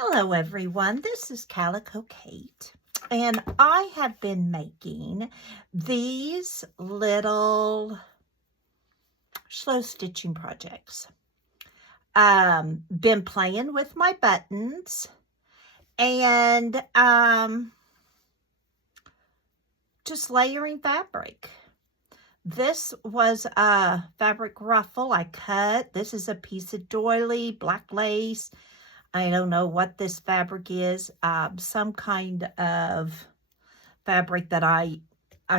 Hello everyone, this is Calico Kate, and I have been making these little slow stitching projects. Been playing with my buttons and just layering fabric. This was a fabric ruffle I cut. This is a piece of doily, black lace. I don't know what this fabric is. Some kind of fabric that I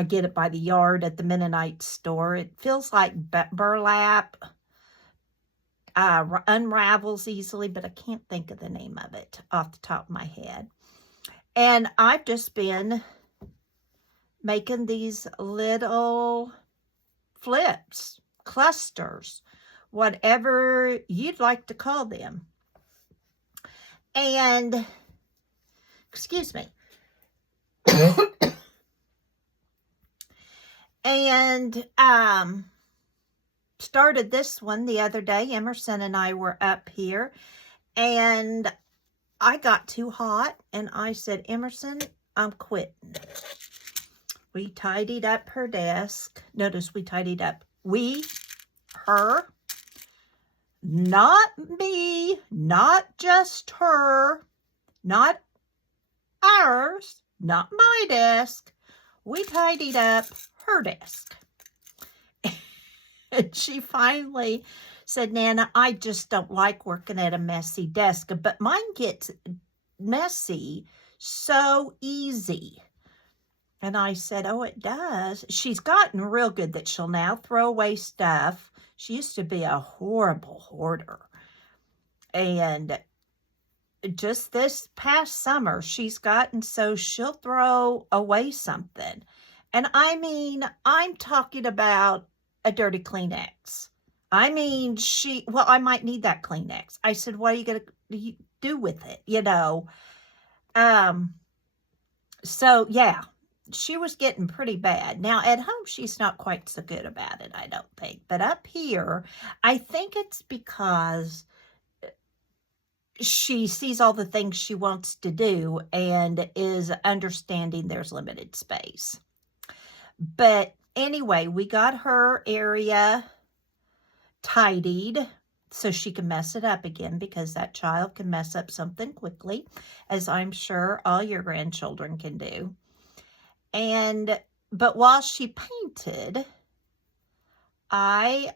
get it by the yard at the Mennonite store. It feels like burlap, unravels easily, but I can't think of the name of it off the top of my head. And I've just been making these little flips, clusters, whatever you'd like to call them. And, excuse me. And started this one the other day. Emerson and I were up here, and I got too hot, and I said, Emerson, I'm quitting. We tidied up her desk. Notice we tidied up. Her, not me, not just her, not ours, not my desk. We tidied up her desk. And she finally said, Nana, I just don't like working at a messy desk, but mine gets messy so easy. And I said, oh, it does. She's gotten real good that she'll now throw away stuff. She used to be a horrible hoarder. And just this past summer, she's gotten so she'll throw away something. And I mean, I'm talking about a dirty Kleenex. I mean, I might need that Kleenex. I said, what are you going to do with it? So yeah, she was getting pretty bad. Now at home, she's not quite so good about it, I don't think. But up here, I think it's because she sees all the things she wants to do and is understanding there's limited space. But anyway, we got her area tidied so she can mess it up again, because that child can mess up something quickly, as I'm sure all your grandchildren can do. But while she painted, I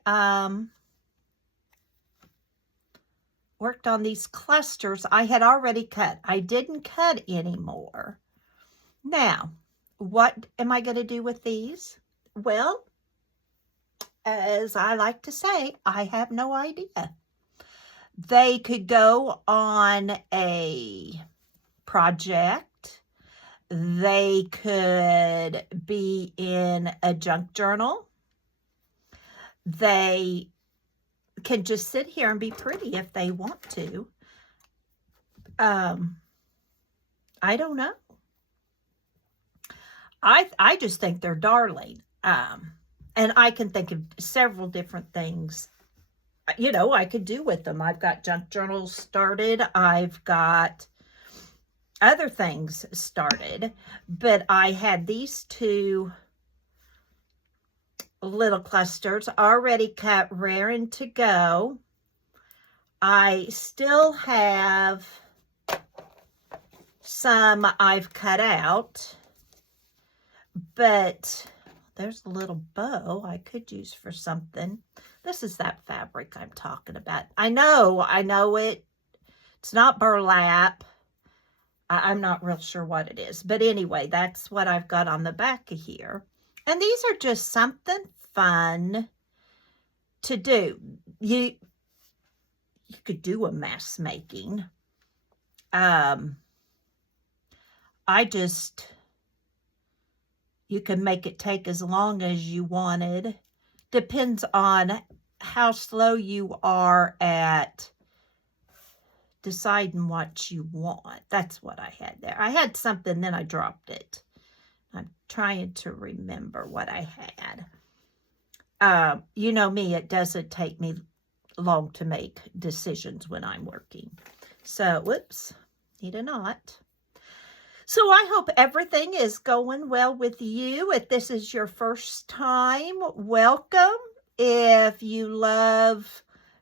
worked on these clusters I had already cut. I didn't cut anymore. Now, what am I going to do with these? Well, as I like to say, I have no idea. They could go on a project. They could be in a junk journal. They can just sit here and be pretty if they want to. I don't know. I just think they're darling. And I can think of several different things, I could do with them. I've got junk journals started. I've got other things started. But I had these two little clusters already cut, raring to go. I still have some I've cut out, but there's a little bow I could use for something. This is that fabric I'm talking about. I know it. It's not burlap. I'm not real sure what it is. But anyway, that's what I've got on the back of here. And these are just something fun to do. You could do a mess making. You can make it take as long as you wanted. Depends on how slow you are at deciding what you want. That's what I had there. I had something, then I dropped it. I'm trying to remember what I had. You know me, it doesn't take me long to make decisions when I'm working. So, whoops. need a knot. So I hope everything is going well with you. If this is your first time, welcome. If you love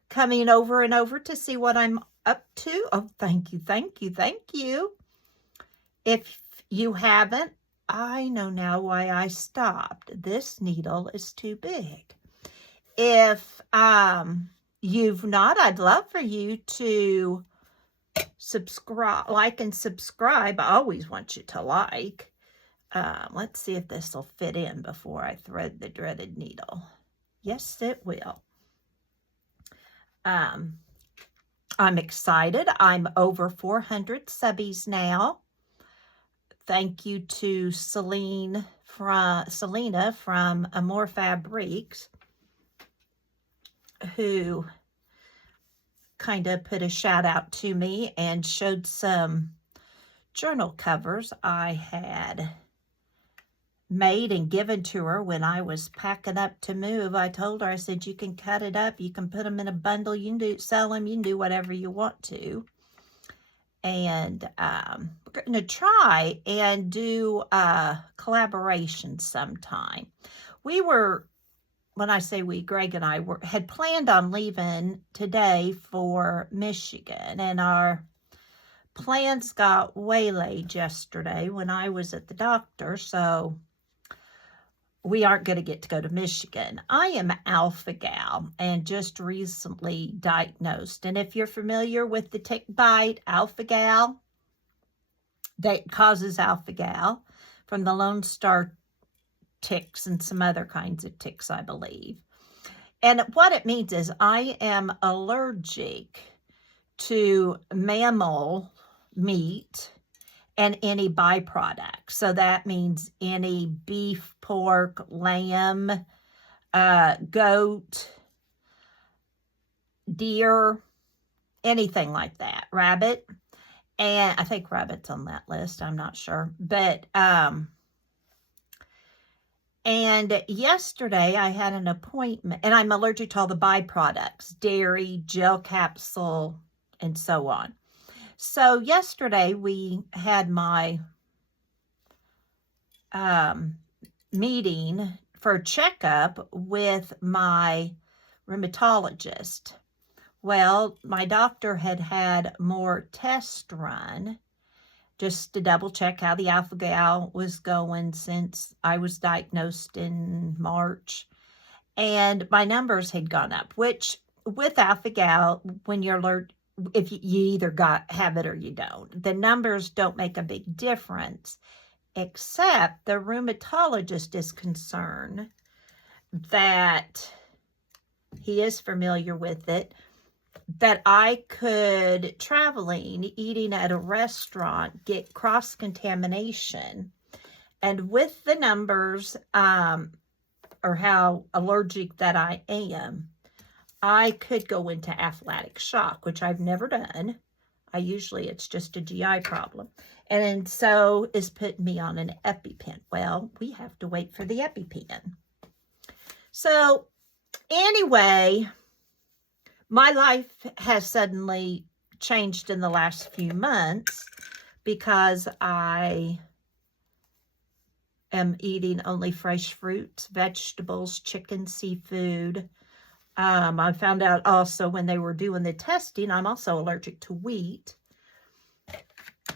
coming over and over to see what I'm up to, oh, thank you, thank you, thank you. If you haven't, I know now why I stopped. This needle is too big. If you've not, I'd love for you to subscribe, like and subscribe. I always want you to like. Let's see if this will fit in before I thread the dreaded needle. Yes, it will. I'm excited. I'm over 400 subbies now. Thank you to Selena from Amore Fabriques, who kind of put a shout out to me and showed some journal covers I had made and given to her when I was packing up to move. I told her, I said, you can cut it up, you can put them in a bundle, you can sell them, you can do whatever you want to. And we're going to try and do a collaboration sometime. When I say we, Greg and I had planned on leaving today for Michigan, and our plans got waylaid yesterday when I was at the doctor, so we aren't going to get to go to Michigan. I am alpha-gal and just recently diagnosed, and if you're familiar with the tick bite, alpha-gal, that causes alpha-gal from the Lone Star ticks and some other kinds of ticks, I believe. And what it means is I am allergic to mammal meat and any byproducts. So that means any beef, pork, lamb, goat, deer, anything like that, rabbit. And I think rabbit's on that list, I'm not sure. But and yesterday I had an appointment, and I'm allergic to all the byproducts, dairy, gel capsule, and so on. So yesterday we had my meeting for a checkup with my rheumatologist. Well, my doctor had more tests run just to double check how the alpha-gal was going since I was diagnosed in March. And my numbers had gone up, which with alpha-gal, when you're allergic, if you either have it or you don't, the numbers don't make a big difference, except the rheumatologist is concerned that he is familiar with it, that I could, traveling, eating at a restaurant, get cross-contamination. And with the numbers, or how allergic that I am, I could go into anaphylactic shock, which I've never done. It's just a GI problem. And so is putting me on an EpiPen. Well, we have to wait for the EpiPen. So anyway, my life has suddenly changed in the last few months because I am eating only fresh fruits, vegetables, chicken, seafood. I found out also when they were doing the testing, I'm also allergic to wheat.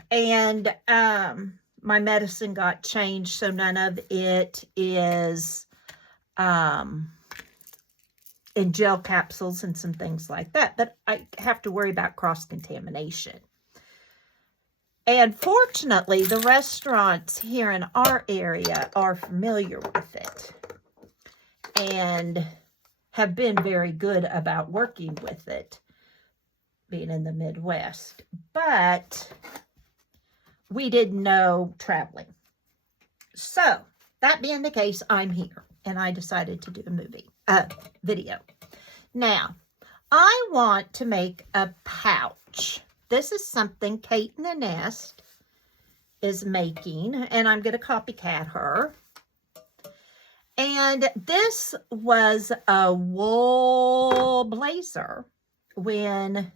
And my medicine got changed, so none of it is in gel capsules and some things like that. But I have to worry about cross-contamination. And fortunately, the restaurants here in our area are familiar with it and have been very good about working with it, being in the Midwest. But we didn't know traveling. So, that being the case, I'm here, and I decided to do a video. Now, I want to make a pouch. This is something Kate in the Nest is making, and I'm going to copycat her. And this was a wool blazer when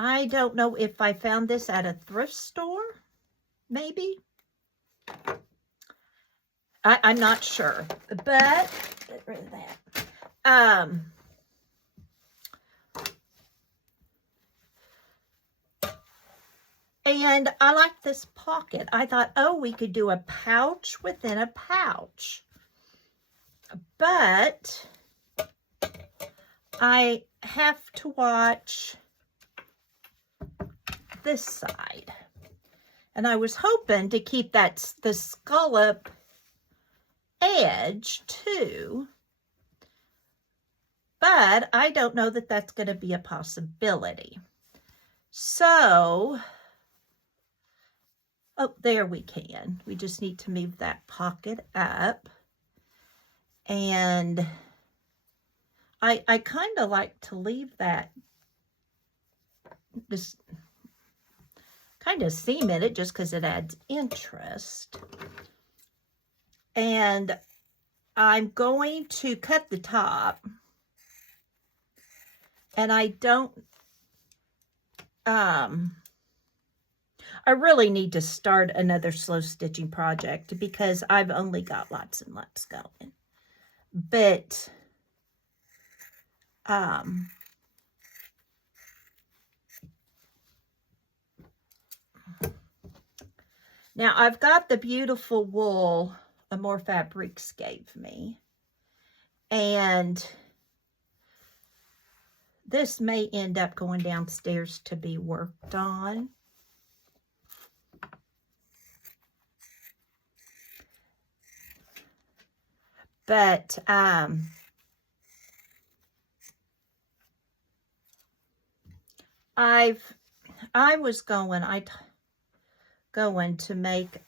I don't know if I found this at a thrift store, maybe. I'm not sure, but get rid of that. And I like this pocket. I thought, oh, we could do a pouch within a pouch. But I have to watch this side. And I was hoping to keep the scallop edge too. But I don't know that that's going to be a possibility. So, oh, there we can. We just need to move that pocket up. And I kind of like to leave that just kind of cemented just because it adds interest. And I'm going to cut the top. And I don't, I really need to start another slow stitching project because I've only got lots and lots going. But, now I've got the beautiful wool Amore Fabrics gave me. And this may end up going downstairs to be worked on. But I was going to make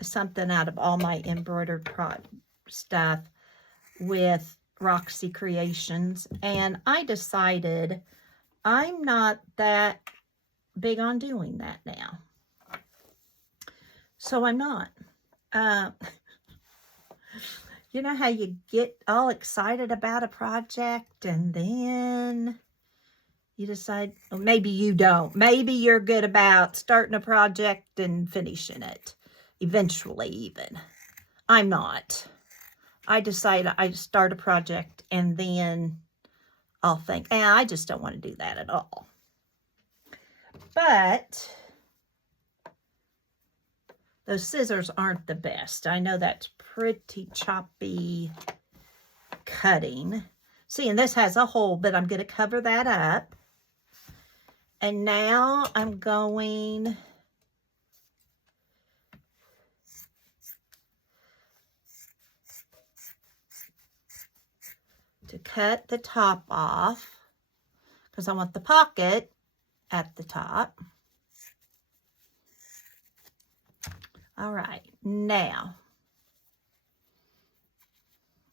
something out of all my embroidered stuff with Roxy Creations, and I decided I'm not that big on doing that now. So I'm not. You know how you get all excited about a project and then you decide, well, maybe you don't. Maybe you're good about starting a project and finishing it, eventually even. I'm not. I decide I start a project and then I'll think, I just don't want to do that at all. But those scissors aren't the best. I know that's pretty choppy cutting. See, and this has a hole, but I'm going to cover that up. And now I'm going to cut the top off because I want the pocket at the top. All right, now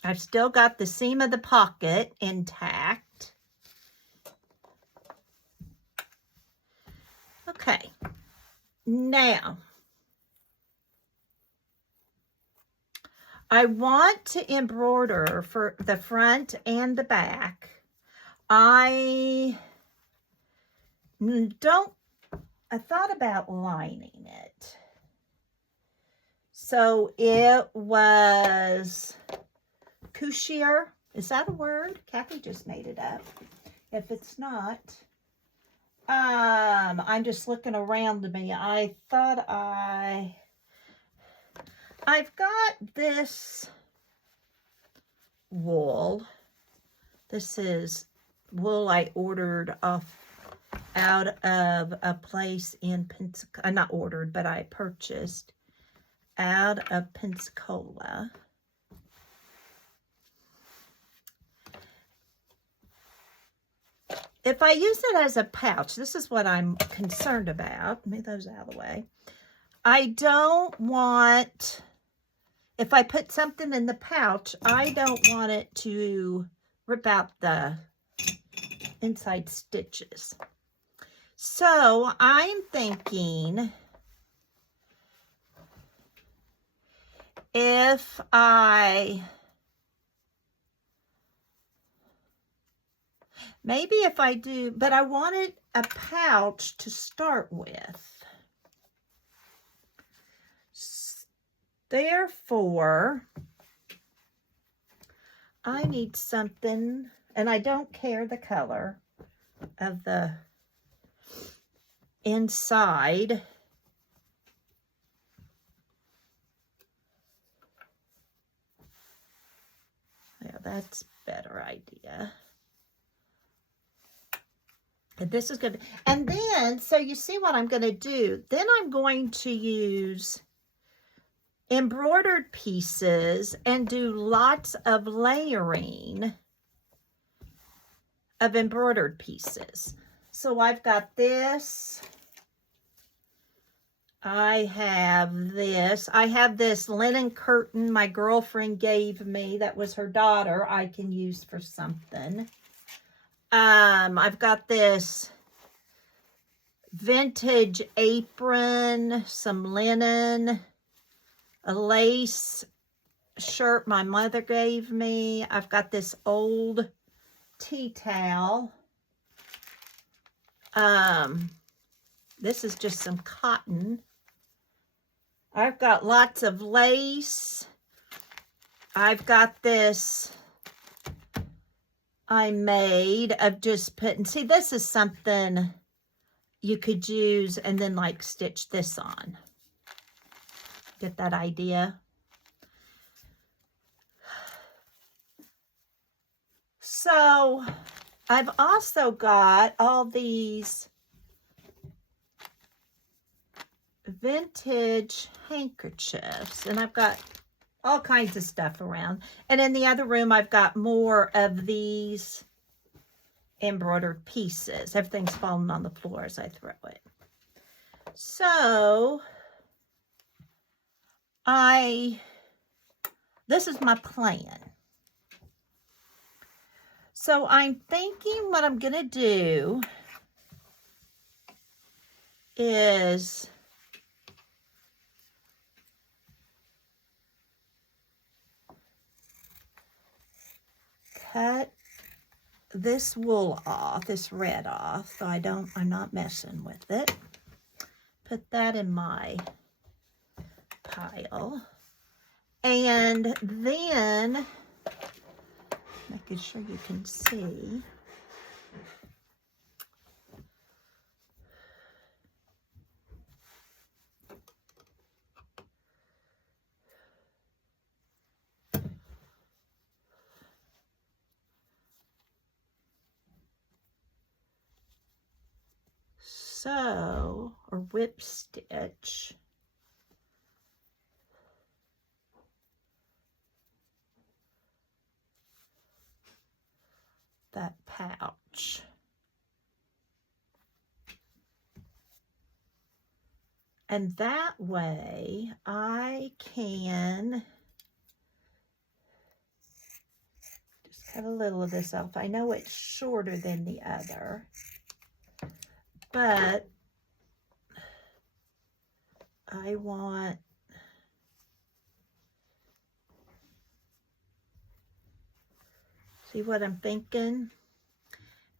I've still got the seam of the pocket intact. Okay, now I want to embroider for the front and the back. I thought about lining it. So it was couture. Is that a word? Kathy just made it up. If it's not, I'm just looking around me. I thought I've got this wool. This is wool I ordered out of a place in Pensacola. Not ordered, but I purchased out of Pensacola. If I use it as a pouch, this is what I'm concerned about. Move those out of the way. I don't want, if I put something in the pouch, I don't want it to rip out the inside stitches. So I'm thinking if I do, but I want it a pouch to start with. Therefore, I need something, and I don't care the color of the inside. Yeah, that's a better idea. And this is good. And then, so you see what I'm going to do. Then I'm going to use embroidered pieces and do lots of layering of embroidered pieces. So I've got this. I have this linen curtain my girlfriend gave me. That was her daughter. I can use for something. I've got this vintage apron, some linen, a lace shirt my mother gave me. I've got this old tea towel. This is just some cotton. I've got lots of lace. I've got this I made of just putting, see, this is something you could use and then like stitch this on. Get that idea? So I've also got all these vintage handkerchiefs, and I've got all kinds of stuff around. And in the other room, I've got more of these embroidered pieces. Everything's falling on the floor as I throw it. So this is my plan. So I'm thinking what I'm going to do is cut this wool off, this red off, so I'm not messing with it. Put that in my pile. And then, making sure you can see, or whip stitch that pouch. And that way I can just cut a little of this off. I know it's shorter than the other, but I want see what I'm thinking?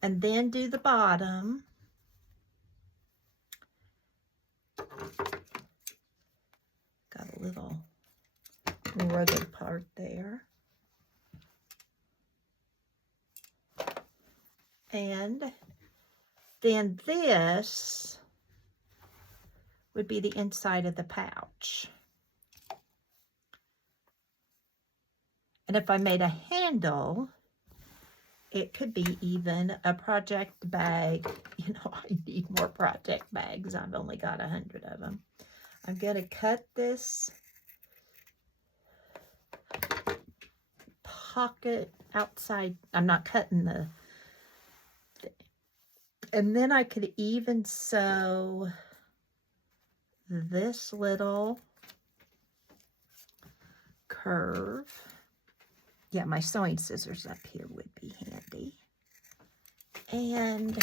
And then do the bottom. Got a little northern part there. And then this would be the inside of the pouch. And if I made a handle, it could be even a project bag. You know, I need more project bags. I've only got 100 of them. I'm going to cut this pocket outside. I'm not cutting the thing. And then I could even sew this little curve. Yeah, my sewing scissors up here would be handy. And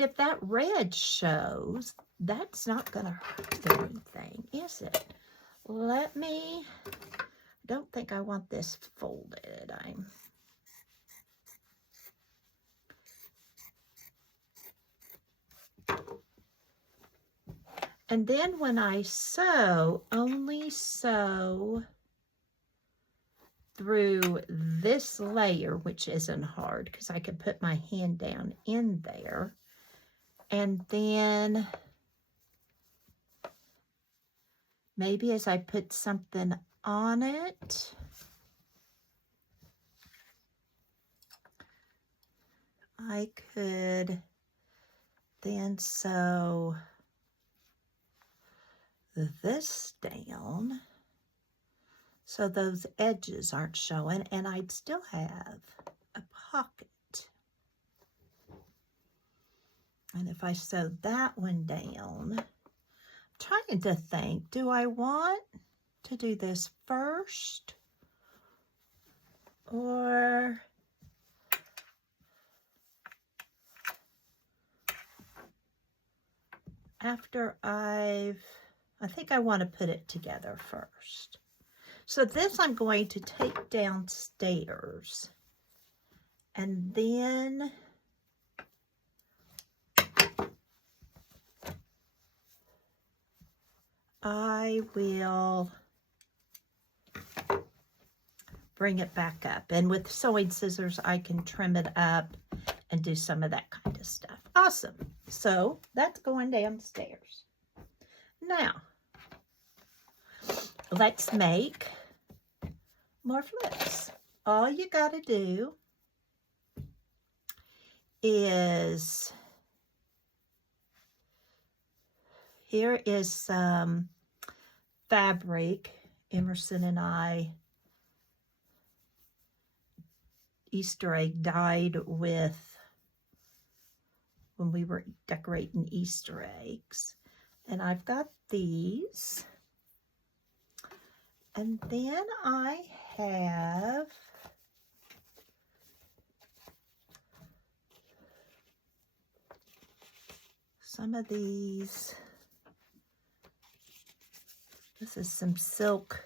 if that red shows, that's not going to hurt anything, is it? I don't think I want this folded. And then when I sew, only sew through this layer, which isn't hard because I can put my hand down in there. And then maybe as I put something on it, I could then sew this down so those edges aren't showing, and I'd still have a pocket. And if I sew that one down, I'm trying to think, do I want to do this first or after I think I want to put it together first. So this I'm going to take downstairs, and then I will bring it back up. And with sewing scissors, I can trim it up and do some of that kind of stuff. Awesome. So that's going downstairs. Now, let's make more flips. All you got to do is, here is some fabric Emerson and I Easter egg dyed with when we were decorating Easter eggs. And I've got these. And then I have some of these. This is some silk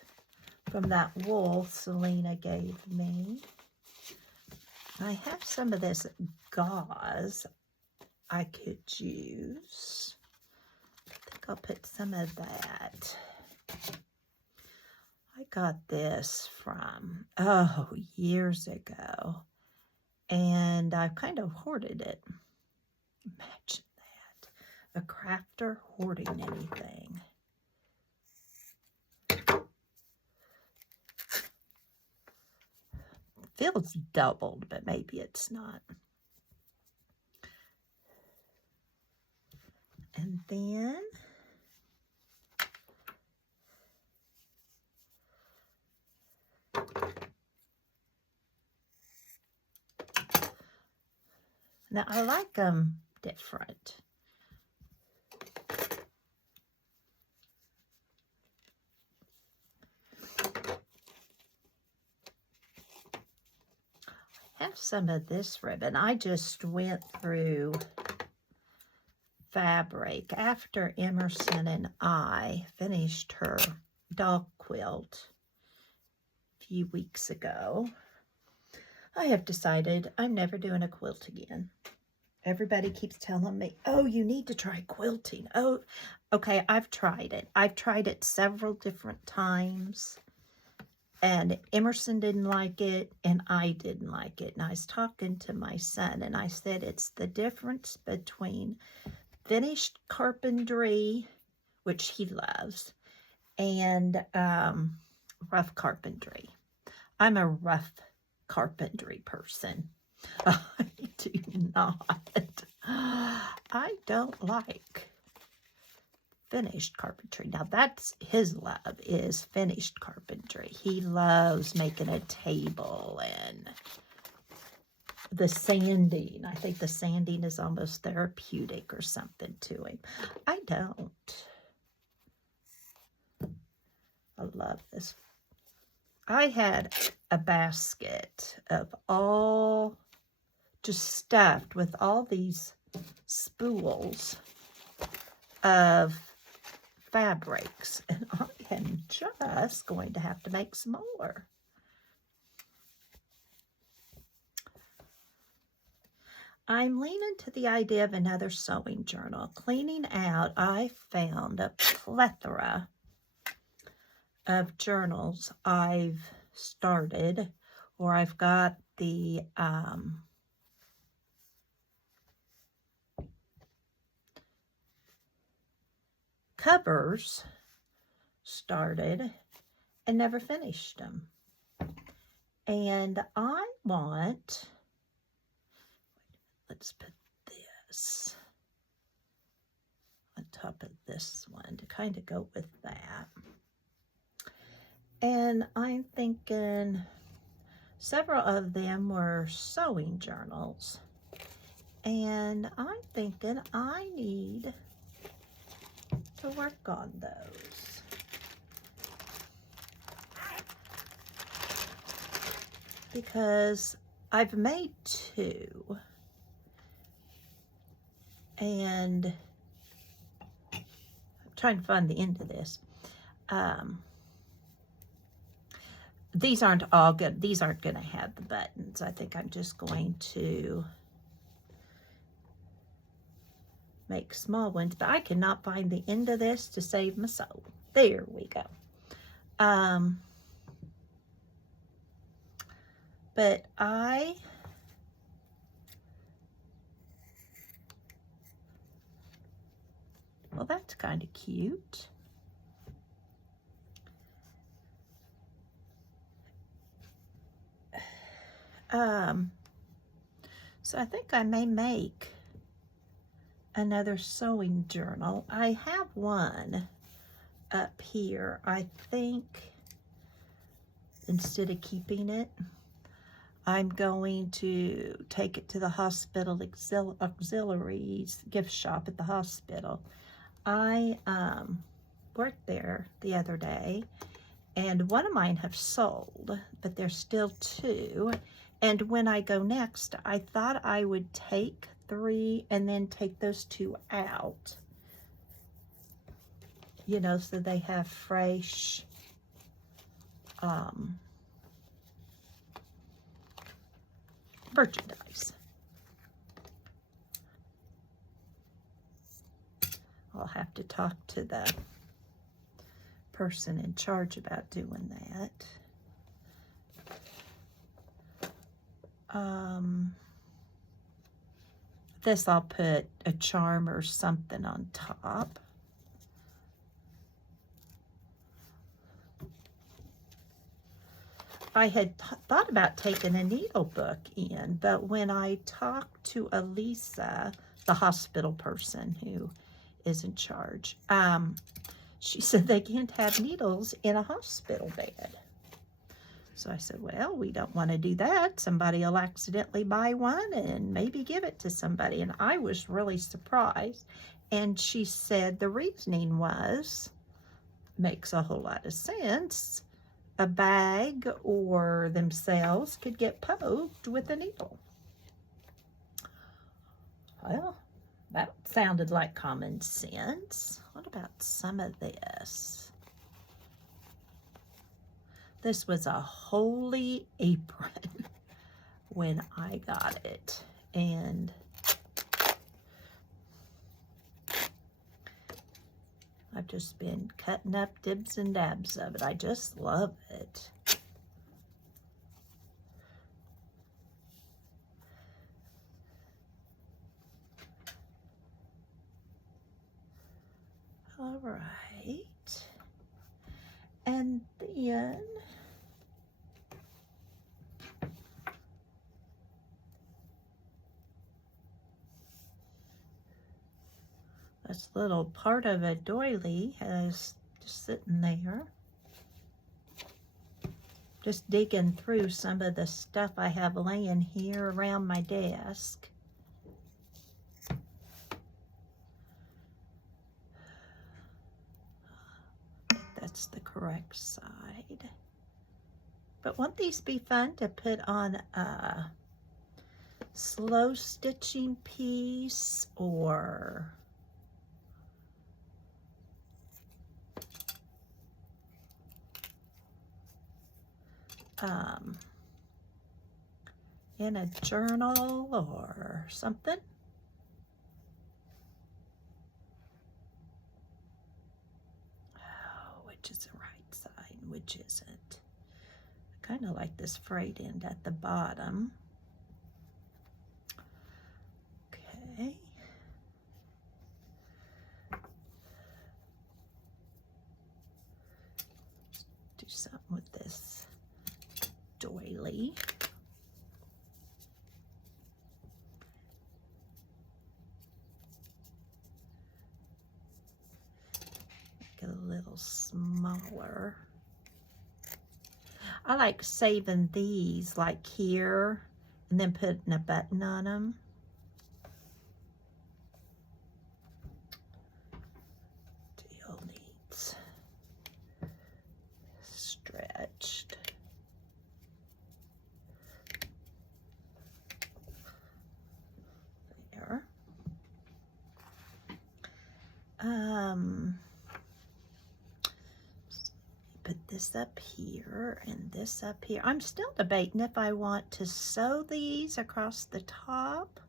from that wool Selena gave me. I have some of this gauze I could use. I think I'll put some of that. I got this from, years ago. And I've kind of hoarded it. Imagine that. A crafter hoarding anything. Feels doubled, but maybe it's not. And then now I like them different. I have some of this ribbon. I just went through fabric after Emerson and I finished her dog quilt a few weeks ago. I have decided I'm never doing a quilt again. Everybody keeps telling me, oh, you need to try quilting. Oh, okay, I've tried it. I've tried it several different times. And Emerson didn't like it, and I didn't like it. And I was talking to my son, and I said, it's the difference between finished carpentry, which he loves, and rough carpentry. I'm a rough carpentry person. I do not. I don't like finished carpentry. Now that's his love, is finished carpentry. He loves making a table and the sanding. I think the sanding is almost therapeutic or something to him. I don't. I love this. I had a basket of all just stuffed with all these spools of fabrics, and I am just going to have to make some more. I'm leaning to the idea of another sewing journal. Cleaning out, I found a plethora of journals I've started, or I've got the covers started and never finished them. And I want, let's put this on top of this one to kind of go with that. And I'm thinking several of them were sewing journals. And I'm thinking I need to work on those. Because I've made 2. And I'm trying to find the end of this. These aren't all good. These aren't going to have the buttons. I think I'm just going to make small ones, but I cannot find the end of this to save my soul. There we go. But well, that's kind of cute. So I think I may make another sewing journal. I have one up here. I think instead of keeping it, I'm going to take it to the hospital auxiliaries gift shop at the hospital. I worked there the other day, and one of mine have sold, but there's still 2. And when I go next, I thought I would take 3 and then take those 2 out, you know, so they have fresh merchandise. I'll have to talk to the person in charge about doing that. This I'll put a charm or something on top. I had thought about taking a needle book in, but when I talked to Elisa, the hospital person who is in charge, she said they can't have needles in a hospital bed. So I said, well, we don't want to do that. Somebody will accidentally buy one and maybe give it to somebody. And I was really surprised. And she said the reasoning was, makes a whole lot of sense. A bag or themselves could get poked with a needle. Well, that sounded like common sense. What about some of this? This was a holy apron when I got it. And I've just been cutting up dibs and dabs of it. I just love it. All right. And then this little part of a doily is just sitting there. Just digging through some of the stuff I have laying here around my desk. I think that's the correct side. But won't these be fun to put on a slow stitching piece or in a journal or something. Oh, which is the right side, which isn't. I kind of like this frayed end at the bottom. Okay. Do something with this doily. Make it a little smaller. I like saving these like here and then putting a button on them. Deal needs stretched. There. Put this up here and this up here. I'm still debating if I want to sew these across the top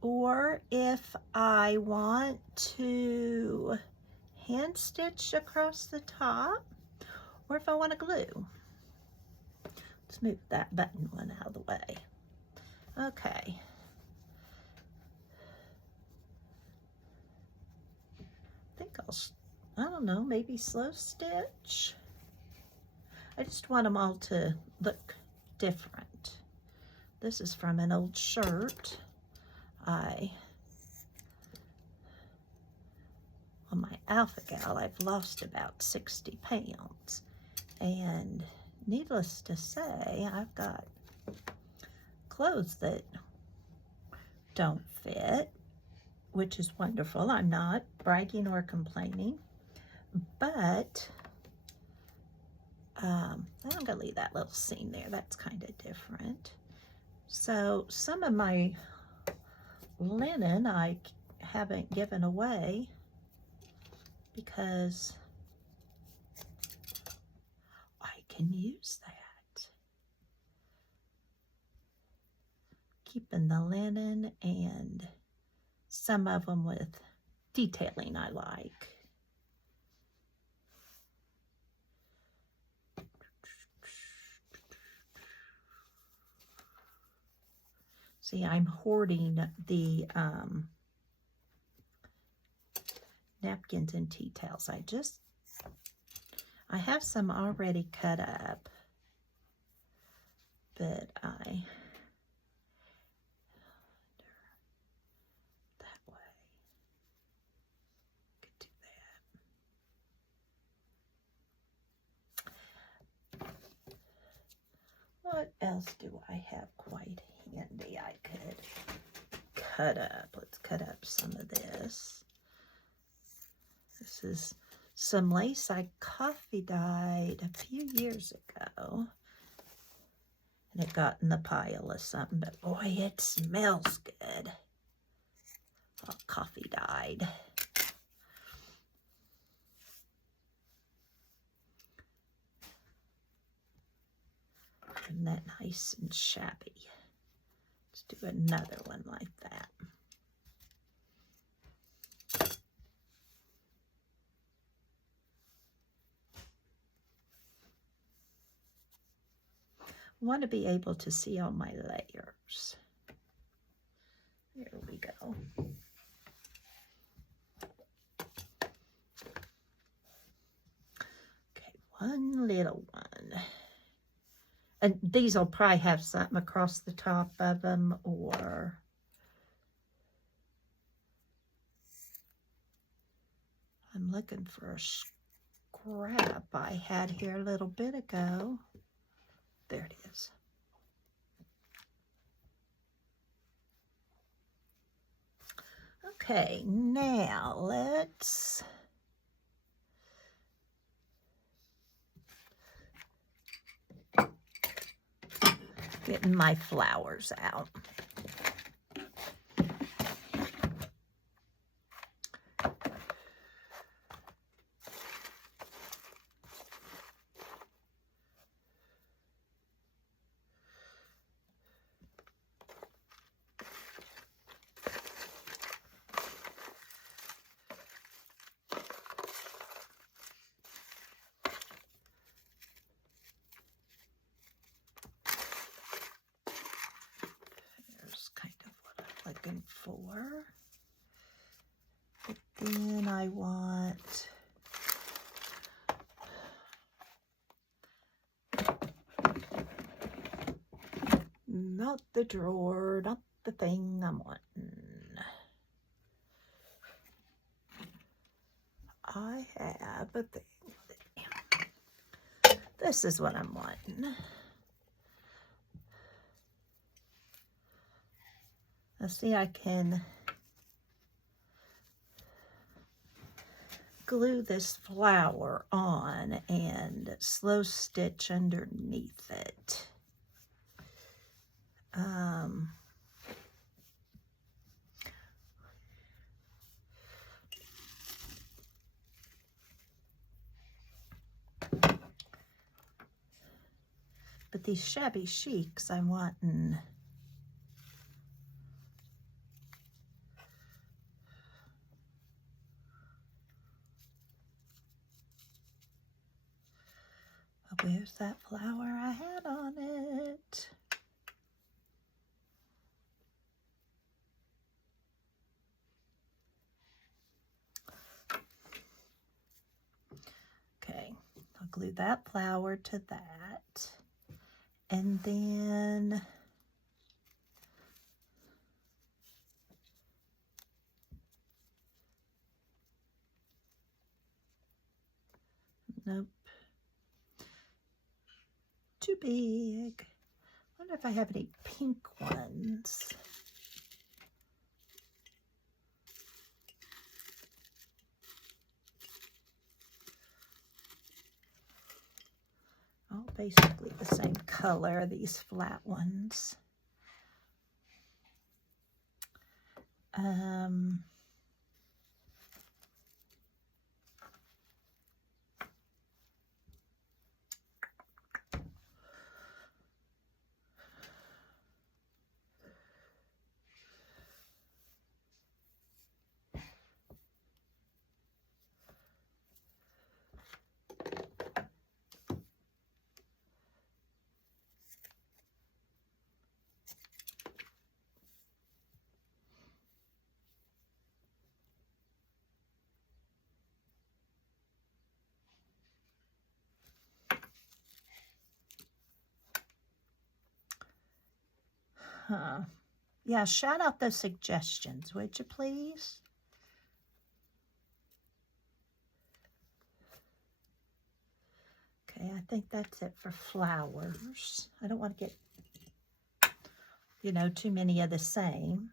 or if I want to hand stitch across the top or if I want to glue. Let's move that button one out of the way. Okay. I think I don't know, maybe slow stitch. I just want them all to look different. This is from an old shirt. On my Alpha Gal, I've lost about 60 pounds. And needless to say, I've got clothes that don't fit, which is wonderful. I'm not bragging or complaining, but I'm gonna leave that little seam there. That's kind of different. So some of my linen I haven't given away because I can use that. Keeping the linen and some of them with detailing I like. See, I'm hoarding the napkins and tea towels. I have some already cut up, but that way. Could do that. What else do I have quite handy I could cut up? Let's cut up some of this. This is some lace I coffee dyed a few years ago. And it got in the pile of something, but boy, it smells good. All coffee dyed. Isn't that nice and shabby? Let's do another one like that. I want to be able to see all my layers. There we go. Okay, one little one. And these will probably have something across the top of them, or I'm looking for a scrap I had here a little bit ago. There it is. Okay, now let's get my flowers out. looking for. But then I want not the drawer, not the thing I'm wanting. I have a thing. This is what I'm wanting. Let's see, I can glue this flower on and slow stitch underneath it. But these shabby chics, I'm wanting where's that flower I had on it? Okay, I'll glue that flower to that. And then nope. Too big. Wonder if I have any pink ones. All basically the same color, these flat ones. Yeah, shout out those suggestions, would you please? Okay, I think that's it for flowers. I don't want to get, you know, too many of the same.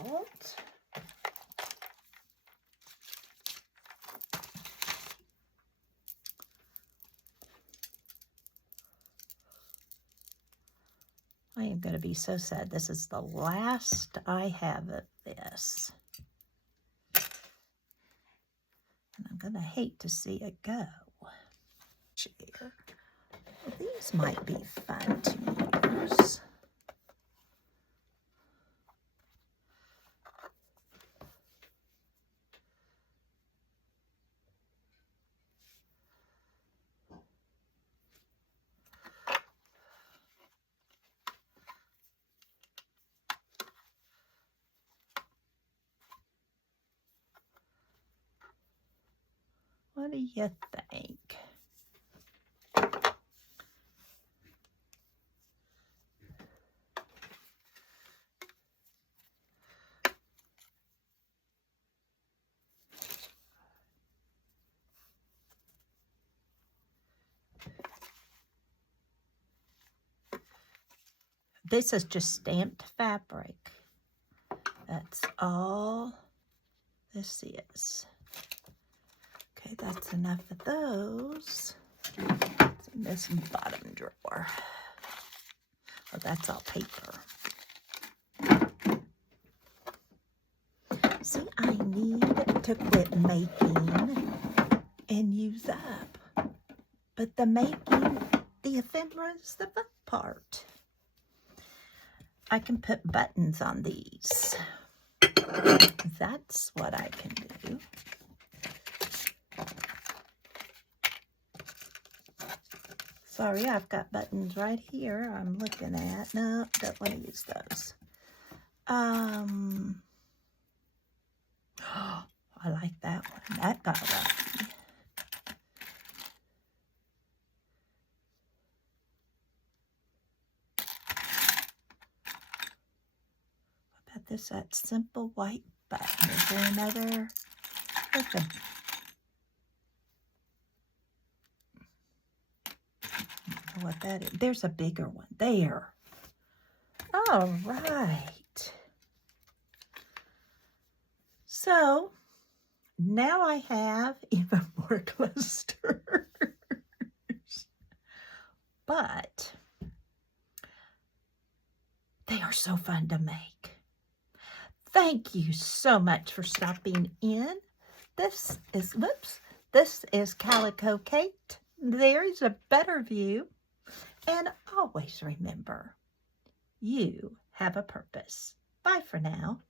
What I am going to be so sad. This is the last I have of this. And I'm going to hate to see it go. Well, these might be fun to use. What do you think? This is just stamped fabric. That's all this is. Okay, that's enough of those. It's in this bottom drawer. Oh, that's all paper. See, I need to quit making and use up But the making the ephemera is the fun part. I can put buttons on these. That's what I can do. Sorry, I've got buttons right here I'm looking at. No, don't want to use those. I like that one. That got lucky. What about this? That simple white button. Is there another? Look at what that is. There's a bigger one. There. All right. So now I have even more clusters. But they are so fun to make. Thank you so much for stopping in. This is Calico Kate. There is a better view. And always remember, you have a purpose. Bye for now.